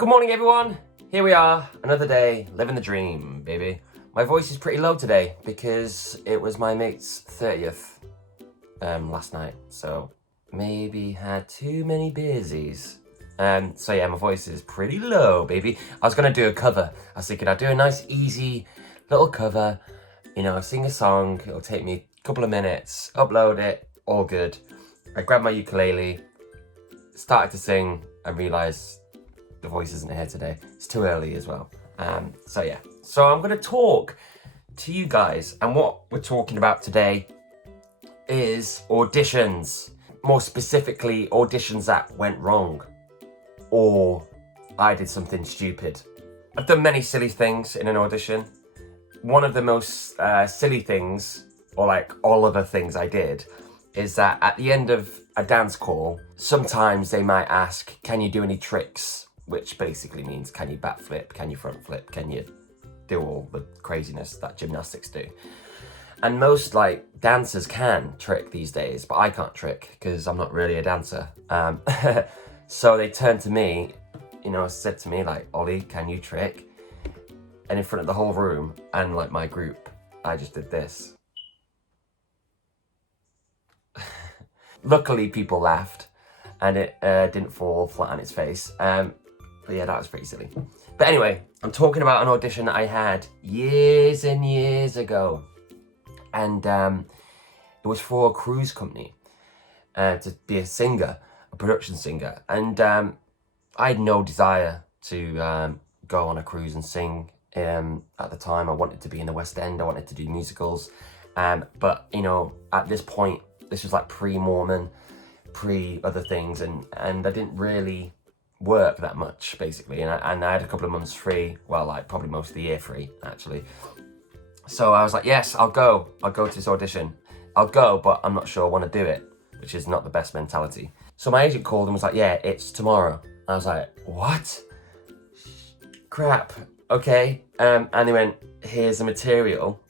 Good morning, everyone. Here we are, another day, living the dream, baby. My voice is pretty low today because it was my mate's 30th last night, so maybe had too many beersies. So yeah, my voice is pretty low, baby. I was gonna do a cover. I was thinking I'd do a nice, easy little cover. You know, sing a song. It'll take me a couple of minutes, upload it, all good. I grabbed my ukulele, started to sing, and realised the voice isn't here today. It's too early as well. So yeah. So I'm gonna talk to you guys, and what we're talking about today is auditions. More specifically, auditions that went wrong, or I did something stupid. I've done many silly things in an audition. One of the most silly things, or like all other things I did, is that at the end of a dance call, sometimes they might ask, can you do any tricks? Which basically means, can you backflip? Can you front flip? Can you do all the craziness that gymnastics do? And most like dancers can trick these days, but I can't trick because I'm not really a dancer. So they turned to me, you know, said to me like, Ollie, can you trick? And in front of the whole room and like my group, I just did this. Luckily people laughed and it didn't fall flat on its face. But yeah, that was pretty silly. But anyway, I'm talking about an audition that I had years and years ago. And it was for a cruise company to be a singer, a production singer. And I had no desire to go on a cruise and sing. At the time, I wanted to be in the West End. I wanted to do musicals. But, you know, at this point, this was like pre-Mormon, pre-other things. And I didn't really work that much, basically. And I had a couple of months free. Well, like probably most of the year free, actually. So I was like, yes, I'll go to this audition. I'll go, but I'm not sure I want to do it, which is not the best mentality. So my agent called and was like, yeah, it's tomorrow. I was like, what? Crap. Okay. And they went, here's the material.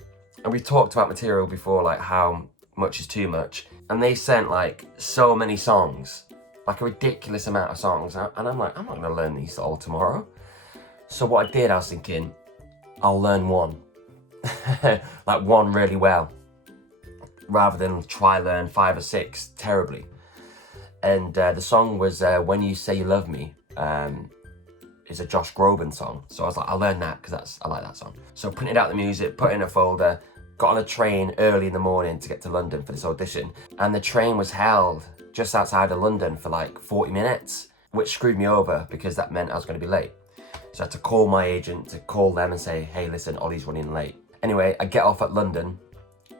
And we talked about material before, like how much is too much. And they sent like so many songs, like a ridiculous amount of songs. And I'm like, I'm not going to learn these all tomorrow. So what I did, I was thinking, I'll learn one. Like one really well, rather than try learn 5 or 6 terribly. And the song was When You Say You Love Me. It's a Josh Groban song. So I was like, I'll learn that because I like that song. So printed out the music, put it in a folder, got on a train early in the morning to get to London for this audition. And the train was held just outside of London for like 40 minutes, which screwed me over because that meant I was going to be late. So I had to call my agent to call them and say, hey, listen, Ollie's running late. Anyway, I get off at London,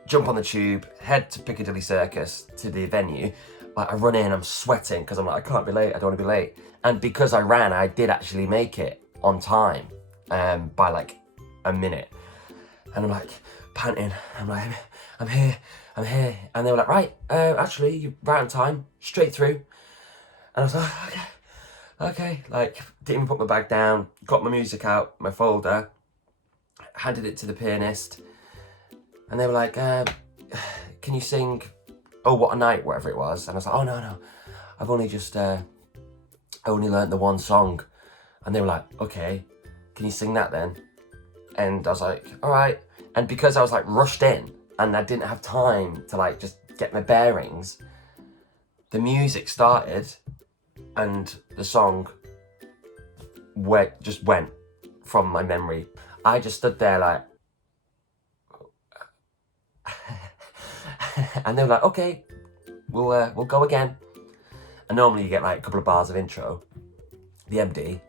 jump on the tube, head to Piccadilly Circus to the venue. Like I run in, I'm sweating because I'm like, I can't be late, I don't want to be late. And because I ran, I did actually make it on time by like a minute. And I'm like panting, I'm like, I'm here. And they were like, right, actually, you're right on time, straight through. And I was like, okay. Like, didn't even put my bag down, got my music out, my folder, handed it to the pianist. And they were like, can you sing Oh What a Night, whatever it was? And I was like, oh no, I've only just, I only learnt the one song. And they were like, okay, can you sing that then? And I was like, all right. And because I was like rushed in and I didn't have time to like just get my bearings, the music started and the song just went from my memory. I just stood there like, and they were like, okay, we'll go again. And normally you get like a couple of bars of intro. The MD,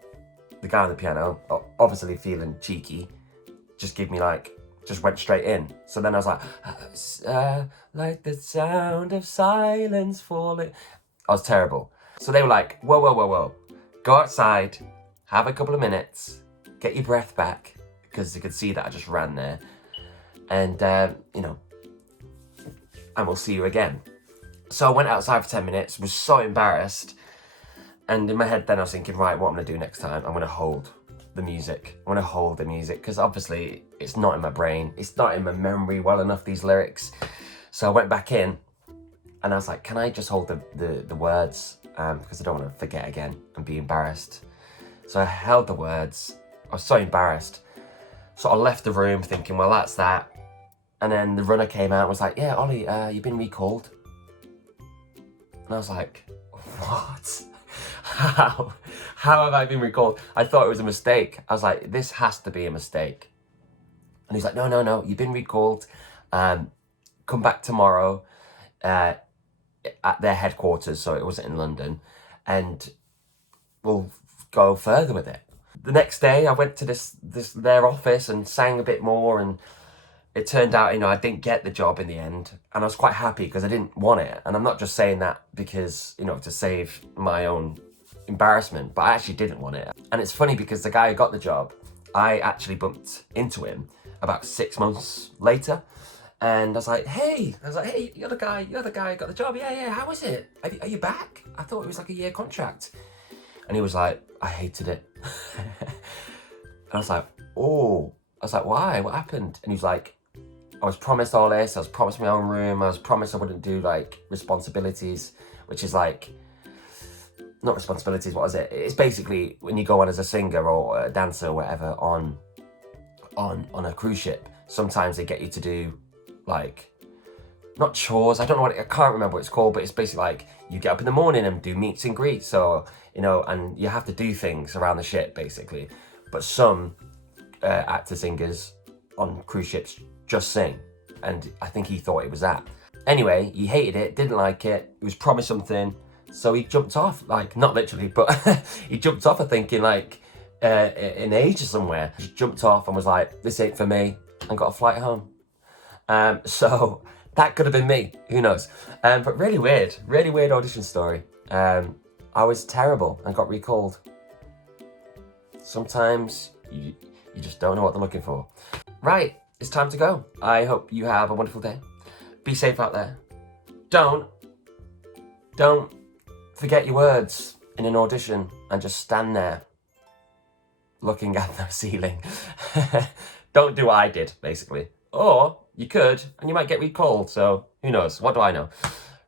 the guy on the piano, obviously feeling cheeky, just went straight in. So then I was like, like the sound of silence falling. I was terrible. So they were like, whoa. Go outside, have a couple of minutes, get your breath back, because they could see that I just ran there. And, you know, and we'll see you again. So I went outside for 10 minutes, was so embarrassed. And in my head then I was thinking, right, what I'm going to do next time, I'm going to hold the music. Because obviously it's not in my brain. It's not in my memory well enough, these lyrics. So I went back in and I was like, can I just hold the words? Because I don't want to forget again and be embarrassed. So I held the words. I was so embarrassed. So I left the room thinking, well, that's that. And then the runner came out and was like, yeah, Ollie, you've been recalled. And I was like, what? How? How have I been recalled? I thought it was a mistake. I was like, this has to be a mistake. And he's like, no, you've been recalled. Come back tomorrow at their headquarters, so it wasn't in London, and we'll go further with it. The next day, I went to their office and sang a bit more, and it turned out, I didn't get the job in the end, and I was quite happy because I didn't want it. And I'm not just saying that because, to save my own embarrassment, but I actually didn't want it. And it's funny because the guy who got the job, I actually bumped into him about 6 months later. And I was like, hey, you're the guy who got the job. Yeah, how was it? Are you back? I thought it was like a year contract. And he was like, I hated it. And I was like, oh. I was like, why? What happened? And he was like, I was promised all this. I was promised my own room. I was promised I wouldn't do like responsibilities, which is like, not responsibilities, what is it? It's basically when you go on as a singer or a dancer or whatever on a cruise ship, sometimes they get you to do like, not chores, I can't remember what it's called, but it's basically like you get up in the morning and do meets and greets, so, and you have to do things around the ship basically. But some actor singers on cruise ships just sing, and I think he thought it was that. Anyway, he hated it, didn't like it, he was promised something, so he jumped off, like, not literally, but he jumped off, I think, in like in Asia somewhere. He jumped off and was like, this ain't for me, and got a flight home. So that could have been me, who knows. But really weird audition story. I was terrible and got recalled. Sometimes you just don't know what they're looking for. Right, it's time to go. I hope you have a wonderful day. Be safe out there. Don't forget your words in an audition and just stand there looking at the ceiling. Don't do what I did, basically. Or you could, and you might get recalled, so who knows? What do I know?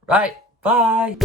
Right, bye.